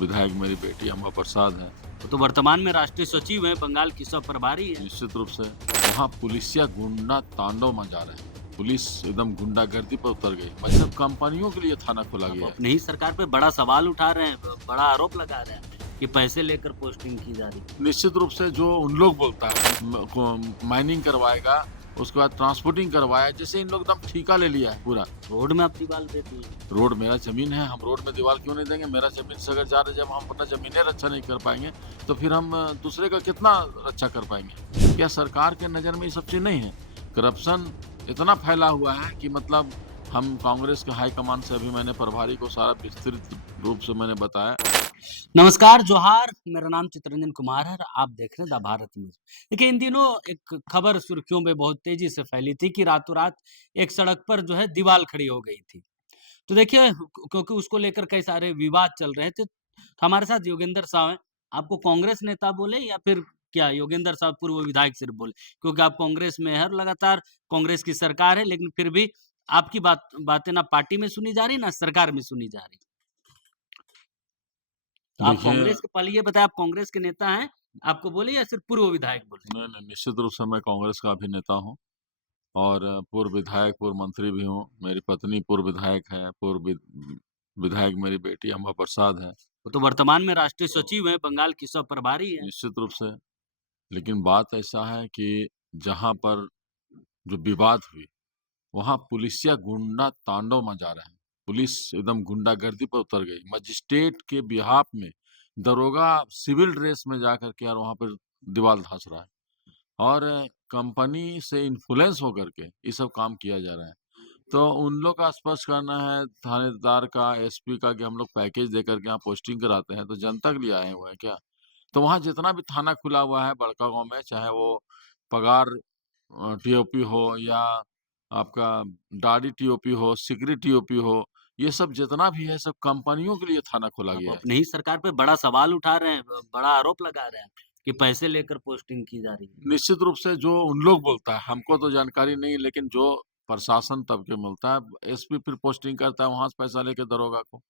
विधायक मेरी बेटी अम्मा प्रसाद है। वो तो वर्तमान में राष्ट्रीय सचिव हैं, बंगाल की सब प्रभारी हैं। निश्चित रूप से वहाँ पुलिसिया गुंडा तांडव मचा रहे हैं। पुलिस एकदम गुंडागर्दी पर उतर गई। मतलब कंपनियों के लिए थाना खोला आप गया है। अपनी ही सरकार पे बड़ा सवाल उठा रहे हैं, बड़ा आरोप लगा रहे हैं कि पैसे लेकर पोस्टिंग की जा रही है। निश्चित रूप से जो उन लोग बोलता है माइनिंग करवाएगा, उसके बाद ट्रांसपोर्टिंग करवाया, जैसे इन लोग एकदम ठेका ले लिया है पूरा। रोड में आप दीवार देती हैं। रोड मेरा ज़मीन है, हम रोड में दीवार क्यों नहीं देंगे? मेरा ज़मीन से अगर जा रहे जब हम अपना ज़मीनें रक्षा नहीं कर पाएँगे, तो फिर हम दूसरे का कितना रक्षा कर पाएँगे? क्या सरकार के नज़र में ये सब चीज़ नहीं है? करप्शन इतना फैला हुआ है कि मतलब हम कांग्रेस के हाई कमान से अभी मैंने प्रभारी को सारा विस्तृत रूप से मैंने बताया। नमस्कार, जोहार, मेरा नाम चितरंजन कुमार है और आप देख रहे हैं द भारत न्यूज़। देखिए, इन दिनों एक खबर सुर्खियों में बहुत तेज़ी से फैली थी कि रातों-रात एक सड़क पर जो है दीवार खड़ी हो गई थी। तो देखिए, क्योंकि उसको लेकर कई सारे विवाद चल रहे थे। हमारे साथ योगेंद्र साहब हैं। आपको कांग्रेस नेता बोले या फिर क्या योगेंद्र साहब पूर्व विधायक सिर्फ बोले? क्योंकि आप कांग्रेस में हैं और लगातार कांग्रेस की सरकार है, लेकिन फिर भी आपकी बातें ना पार्टी में सुनी जा रही, ना सरकार में सुनी जा रही। तो आप देखिए, कांग्रेस के पहले ये बताएँ, आप कांग्रेस के नेता हैं, आपको बोले या सिर्फ पूर्व विधायक बोले? नहीं, नहीं, निश्चित रूप से मैं कांग्रेस का अभिनेता हूँ और पूर्व विधायक, पूर्व मंत्री भी हूँ। मेरी पत्नी पूर्व विधायक है, विधायक मेरी बेटी अम्मा प्रसाद है। वो तो वर्तमान में राष्ट्रीय तो सचिव हैं, बंगाल की सब प्रभारी हैं। निश्चित रूप से, लेकिन बात ऐसा है कि जहाँ पर जो विवाद हुई, वहाँ पुलिसिया गुंडा तांडव मचा रहे हैं। पुलिस एकदम गुंडागर्दी पर उतर गई। मजिस्ट्रेट के बिहाफ में दरोगा सिविल ड्रेस में जाकर के और वहाँ पर दीवार धँस रहा है और कंपनी से इन्फ्लुएंस होकर के ये सब काम किया जा रहा है। तो उन लोग का स्पष्ट करना है थानेदार का, एसपी का कि हम लोग पैकेज देकर के यहाँ पोस्टिंग कराते हैं, तो जनता के लिए आए हुए हैं क्या? तो वहाँ जितना भी थाना खुला हुआ है बड़का गाँव में, चाहे वो पगार टीओपी हो या आपका दाढ़ी टीओपी हो, सिकरी टीओपी हो, ये सब जितना भी है सब कंपनियों के लिए थाना खोला आप गया है। अपनी ही सरकार पे बड़ा सवाल उठा रहे हैं, बड़ा आरोप लगा रहे हैं कि पैसे लेकर पोस्टिंग की जा रही है। निश्चित रूप से जो उन लोग बोलता है, हमको तो जानकारी नहीं लेकिन जो प्रशासन तब के मिलता है, एसपी फिर पोस्टिंग करता है वहाँ से पैसा लेके दरोगा को।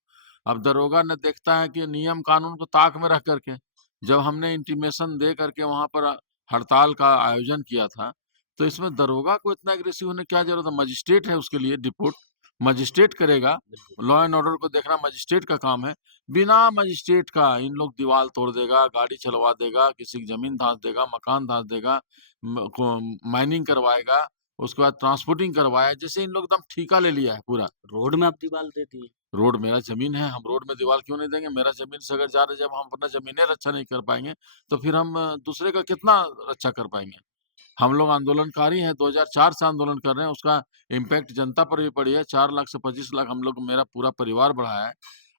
अब दरोगा ने देखता है कि नियम कानून को ताक में रख करके, जब हमने इंटीमेशन दे करके वहाँ पर हड़ताल का आयोजन किया था, तो इसमें दरोगा को इतना एग्रेसिव होने की क्या ज़रूरत है? मजिस्ट्रेट है उसके लिए डिप्यूट, मजिस्ट्रेट करेगा, बिल्कुल। लॉ एंड ऑर्डर को देखना मजिस्ट्रेट का काम है। बिना मजिस्ट्रेट का इन लोग दीवार तोड़ देगा, गाड़ी चलवा देगा, किसी की ज़मीन धँस देगा, मकान धँस देगा, माइनिंग करवाएगा, उसके बाद ट्रांसपोर्टिंग करवाया, जैसे इन लोग एकदम ठेका ले लिया है पूरा। रोड में आप दीवार देती हैं। रोड मेरा ज़मीन है, हम रोड में दीवार क्यों नहीं देंगे? मेरा ज़मीन से अगर जा रहे जब हम अपना ज़मीनें रक्षा नहीं कर पाएँगे, तो फिर हम दूसरे का कितना रक्षा कर पाएँगे? हम लोग आंदोलनकारी हैं, 2004 से आंदोलन कर रहे हैं, उसका इम्पैक्ट जनता पर भी पड़ी है। 4 लाख से 25 लाख हम लोग मेरा पूरा परिवार बढ़ा है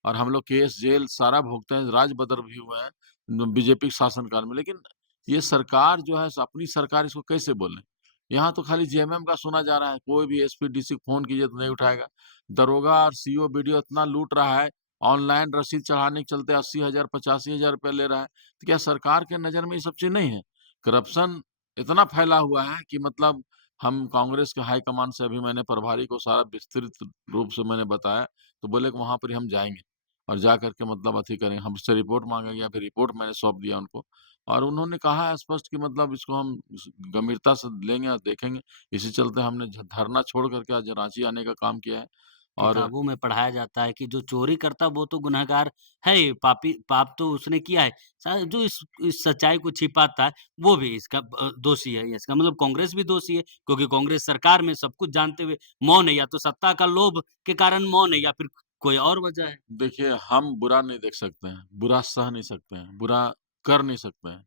और हम लोग केस, जेल सारा भोगते हैं, राज-बदर भी हुए हैं बीजेपी के शासनकाल में। लेकिन ये सरकार जो है अपनी सरकार इसको कैसे बोलें? यहाँ तो खाली जेएमएम का सुना जा रहा है, कोई भी एसपी, डीसी को फ़ोन कीजिए तो नहीं उठाएगा। दरोगा और सीओ, बीडीओ इतना लूट रहा है, ऑनलाइन रसीद चढ़ाने के चलते 80,000 85,000 रुपया ले रहा है। तो क्या सरकार के नज़र में ये सब चीज़ नहीं है? करप्शन इतना फैला हुआ है कि मतलब हम कांग्रेस के हाई कमान से अभी मैंने प्रभारी को सारा विस्तृत रूप से मैंने बताया, तो बोले कि वहाँ पर ही हम जाएँगे और जा कर के मतलब अथी करेंगे। हमसे रिपोर्ट माँगा गया, फिर रिपोर्ट मैंने सौंप दिया उनको और उन्होंने कहा है स्पष्ट कि मतलब इसको हम गंभीरता से लेंगे और देखेंगे। इसी चलते हमने धरना छोड़ कर के आज रांची आने का काम किया है और किताबों में पढ़ाया जाता है कि जो चोरी करता वो तो गुनहगार है ही, पापी पाप तो उसने किया है। जो इस सच्चाई को छिपाता है, वो भी इसका दोषी है। इसका मतलब कांग्रेस भी दोषी है, क्योंकि कांग्रेस सरकार में सब कुछ जानते हुए मौन है, या तो सत्ता का लोभ के कारण मौन है या फिर कोई और वजह है। देखिए, हम बुरा नहीं देख सकते हैं, बुरा सह नहीं सकते हैं, बुरा कर नहीं सकते हैं।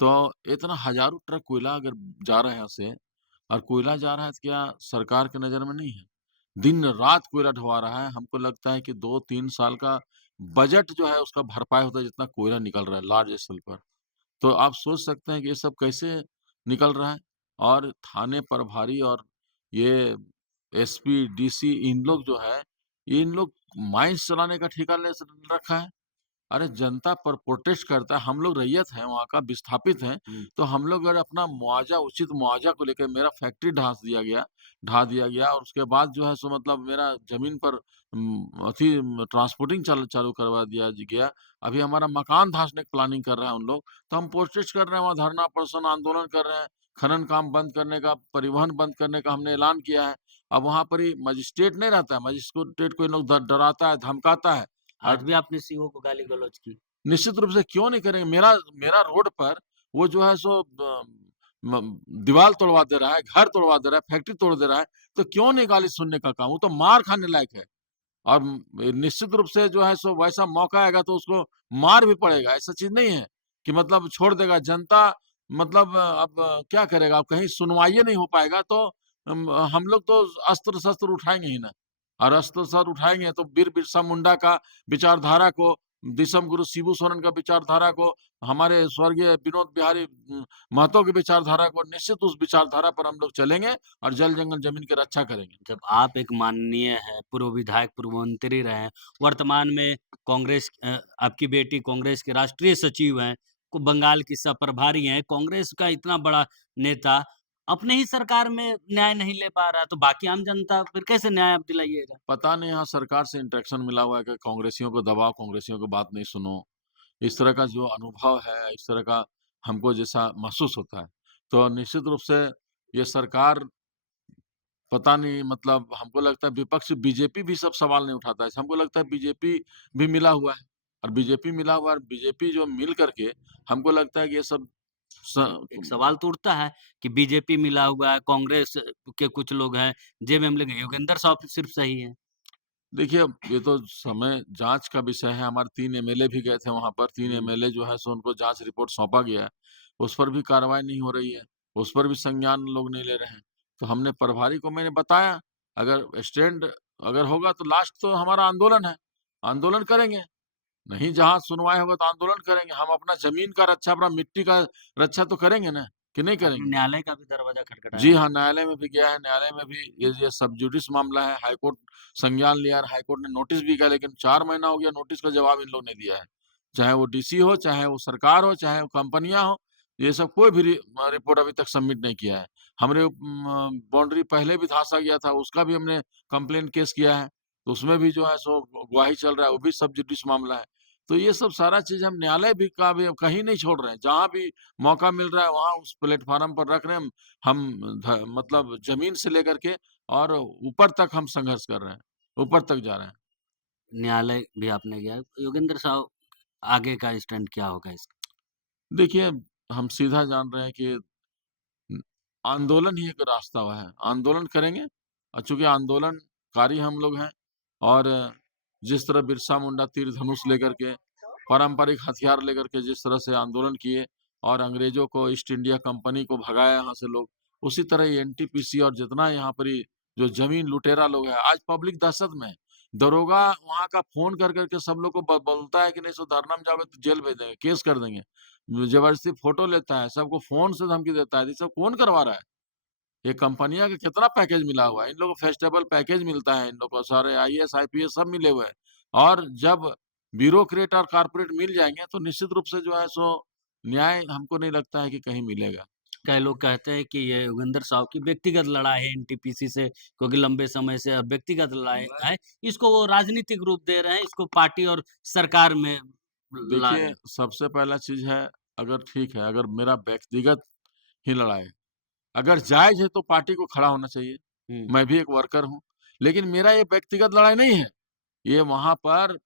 तो इतना हज़ारों ट्रक कोयला अगर जा रहा है यहाँ से और कोयला जा रहा है तो क्या सरकार की नज़र में नहीं है? दिन-रात कोयला ढुआ रहा है, हमको लगता है कि 2-3 साल का बजट जो है उसका भरपाई होता है जितना कोयला निकल रहा है लार्ज स्केल पर। तो आप सोच सकते हैं कि ये सब कैसे निकल रहा है और थाने प्रभारी और ये एसपी, डीसी इन लोग जो है, इन लोग माइन्स चलाने का ठेका ले स रखा है। अरे जनता पर प्रोटेस्ट करता है, हम लोग रैयत हैं, वहाँ का विस्थापित हैं, हुँ। तो हम लोग अगर अपना मुआवज़ा उचित मुआवज़ा को लेके मेरा फैक्ट्री ढा दिया गया और उसके बाद जो है सो मतलब मेरा ज़मीन पर ट्रांसपोर्टिंग चालू करवा दिया गया। अभी हमारा मकान धँसने की प्लानिंग कर रहे हैं उन लोग, तो हम प्रोटेस्ट कर रहे हैं, वहाँ धरना, प्रदर्शन, आंदोलन कर रहे हैं। खनन काम बंद करने का, परिवहन बंद करने का हमने ऐलान किया है। अब वहाँ पर ही मजिस्ट्रेट नहीं रहता है, मजिस्ट्रेट को इन लोग डराता है, धमकाता है। आज और भी आपने सीओ को गाली-गलौज की। निश्चित रूप से क्यों नहीं करेंगे? मेरा मेरा रोड पर वो जो है सो म दीवार तोड़वा दे रहा है, घर तोड़वा दे रहा है, फैक्ट्री तोड़ दे रहा है, तो क्यों नहीं गाली सुनने का काम? वो तो मार खाने लायक है। और निश्चित रूप से जो है सो वैसा मौका आएगा तो उसको मार भी पड़ेगा। ऐसा चीज़ नहीं है कि मतलब छोड़ देगा। जनता मतलब अब क्या करेगा? अब कहीं सुनवाइए नहीं हो पाएगा तो हम लोग तो अस्त्र-शस्त्र उठाएँगे ही ना। और अस्त्र-शस्त्र उठाएँगे तो वीर बिरसा मुंडा का विचारधारा को, दिसम गुरु शिबू सोरेन का विचारधारा को, हमारे स्वर्गीय विनोद बिहारी महतो की विचारधारा को, निश्चित उस विचारधारा पर हम लोग चलेंगे और जल, जंगल, ज़मीन की रक्षा करेंगे। जब आप एक माननीय हैं, पूर्व विधायक, पूर्व मंत्री रहे हैं, वर्तमान में कांग्रेस आपकी बेटी कांग्रेस के राष्ट्रीय सचिव हैं, को बंगाल की सह-प्रभारी हैं, कांग्रेस का इतना बड़ा नेता, अपने ही सरकार में न्याय नहीं ले पा रहा, तो बाकी आम जनता फिर कैसे न्याय आप दिलाइएगा? पता नहीं यहाँ सरकार से इंटरेक्शन मिला हुआ है कि कांग्रेसियों को दबाओ, कांग्रेसियों की बात नहीं सुनो। इस तरह का जो अनुभव है, इस तरह का हमको जैसा महसूस होता है। तो निश्चित रूप से ये सरकार पता नहीं मतलब हमको लगता है विपक्ष बीजेपी भी सब सवाल नहीं उठाता है। हमको लगता है बीजेपी भी मिला हुआ है और बीजेपी मिला हुआ है और बीजेपी जो मिल करके हमको लगता है कि ये सब स एक सवाल तो उठता है कि बीजेपी मिला हुआ है, कांग्रेस के कुछ लोग हैं, जेएमएम लोग हैं, योगेंद्र साहब सिर्फ सही हैं। देखिए, ये तो समय जाँच का विषय है। हमारे 3 एमएलए भी गए थे वहाँ पर, 3 हुँ। एमएलए जो है सो उनको जाँच रिपोर्ट सौंपा गया है। उस पर भी कार्रवाई नहीं हो रही है, उस पर भी संज्ञान लोग नहीं ले रहे हैं। तो हमने प्रभारी को मैंने बताया, अगर स्टैंड अगर होगा तो लास्ट तो हमारा आंदोलन है, आंदोलन करेंगे। नहीं जहाँ सुनवाई होगा तो आंदोलन करेंगे। हम अपना ज़मीन का रक्षा, अपना मिट्टी का रक्षा तो करेंगे ना, कि नहीं आपने करेंगे? न्यायालय का भी दरवाज़ा जी खटखटाया है। हाँ, न्यायालय में भी गया है, न्यायालय में भी ये सब जुडिस मामला है, हाईकोर्ट संज्ञान लिया और हाईकोर्ट ने नोटिस भी किया, लेकिन 4 महीना हो गया नोटिस का जवाब इन लोगों ने दिया है। चाहे वो डीसी हो, चाहे वो सरकार हो, चाहे वो कंपनियाँ हो, ये सब कोई भी रिपोर्ट अभी तक सबमिट नहीं किया है। हमरे बाउंड्री पहले भी धँसा गया था, उसका भी हमने कंप्लेंट केस किया है, तो उसमें भी जो है सो गवाही चल रहा है, वो भी सब जुडिस मामला है। तो ये सब सारा चीज़ हम न्यायालय भी का भी कहीं नहीं छोड़ रहे हैं, जहाँ भी मौका मिल रहा है, वहाँ उस प्लेटफ़ॉर्म पर रख रहे हैं हम मतलब ज़मीन से लेकर के और ऊपर तक हम संघर्ष कर रहे हैं, ऊपर तक जा रहे हैं। न्यायालय भी आपने गया। योगेंद्र साहब आगे का स्टैंड क्या होगा इसका? देखिए, हम सीधा जान रहे हैं कि उम, आंदोलन ही एक रास्ता है, आंदोलन करेंगे और चूँकि आंदोलनकारी हम लोग हैं और जिस तरह बिरसा मुंडा तीर धनुष लेकर के, पारंपरिक हथियार लेकर के जिस तरह से आंदोलन किए और अंग्रेज़ों को ईस्ट इंडिया कंपनी को भगाया यहाँ से लोग, उसी तरह ये एनटीपीसी और जितना यहाँ पर ये जो ज़मीन लुटेरा लोग हैं, आज पब्लिक दहशत में है। दरोगा वहाँ का फ़ोन कर के सब लोग को बोलता है कि नहीं सो धरना में जाओगे तो जेल भेज देंगे, केस कर देंगे। ज़बरदस्ती फ़ोटो लेता है, सबको फ़ोन से धमकी देता है, ये सब कौन करवा रहा है? ये कंपनियाँ का कितना पैकेज मिला हुआ है, इन लोगों को फेस्टिवल पैकेज मिलता है, इन लोग को सारे आईएएस, आईपीएस सब मिले हुए हैं। और जब ब्यूरोक्रेट और कॉर्पोरेट मिल जाएँगे तो निश्चित रूप से जो है सो न्याय हमको नहीं लगता है कि कहीं मिलेगा। कई लोग कहते हैं कि ये योगेंद्र साहब की व्यक्तिगत लड़ाई है एनटीपीसी से क्योंकि लंबे समय से व्यक्तिगत लड़ाई है। इसको वो राजनीतिक रूप दे रहे हैं, इसको पार्टी और सरकार में ला रहे देखिए, हैं। सबसे पहला चीज़ है, अगर ठीक है, अगर मेरा व्यक्तिगत ही लड़ाई है, अगर जायज़ है तो पार्टी को खड़ा होना चाहिए। हुँ। मैं भी एक वर्कर हूँ, लेकिन मेरा ये व्यक्तिगत लड़ाई नहीं है। ये वहाँ पर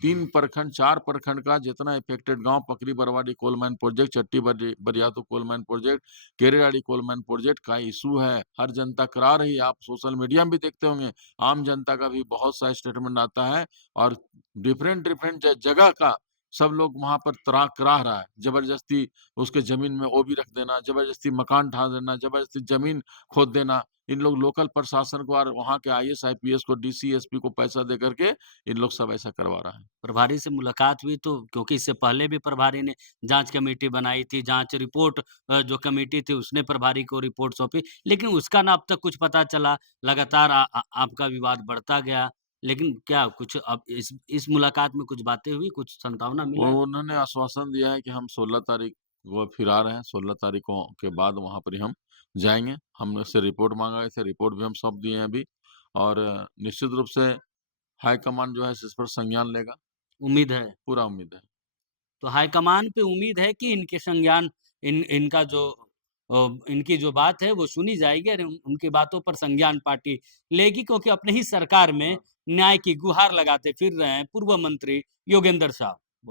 3 प्रखंड, 4 प्रखंड का जितना इफ़ेक्टेड गाँव, Pakri Barwadih coal mine project, Chatti Bariatu coal mine project, Keredari coal mine project का इश्यू है। हर जनता करा रही है, आप सोशल मीडिया में भी देखते होंगे। आम जनता का भी बहुत सा स्टेटमेंट आता है और डिफरेंट जगह का सब लोग वहाँ पर कराह रहा है। ज़बरदस्ती उसके ज़मीन में ओबी रख देना, ज़बरदस्ती मकान ढा देना, ज़बरदस्ती ज़मीन खोद देना। इन लोग लोकल प्रशासन को और वहाँ के आईएएस, आईपीएस को, डीसी, एसपी को पैसा दे कर के इन लोग सब ऐसा करवा रहा है। प्रभारी से मुलाकात हुई तो क्योंकि इससे पहले भी प्रभारी ने जाँच कमेटी बनाई थी, जाँच रिपोर्ट जो कमेटी थी उसने प्रभारी को रिपोर्ट सौंपी, लेकिन उसका ना अब तक कुछ पता चला, लगातार आपका विवाद बढ़ता गया। लेकिन क्या कुछ अब इस मुलाकात में कुछ बातें हुई, कुछ संभावना वो मिला है? उन्होंने आश्वासन दिया है कि हम 16 तारीख को फिर आ रहे हैं, 16 तारीखों के बाद वहाँ पर ही हम जाएँगे। हमने उससे रिपोर्ट माँगा है, इसे रिपोर्ट भी हम सौंप दिए हैं अभी और निश्चित रूप से हाईकमान जो है इस पर संज्ञान लेगा, उम्मीद है। पूरा उम्मीद है। तो हाईकमान पे उम्मीद है कि इनके संज्ञान इनका जो इनकी जो बात है वो सुनी जाएगी और उनकी बातों पर संज्ञान पार्टी लेगी, क्योंकि अपने ही सरकार में हाँ। न्याय की गुहार लगाते फिर रहे हैं पूर्व मंत्री योगेंद्र साहब।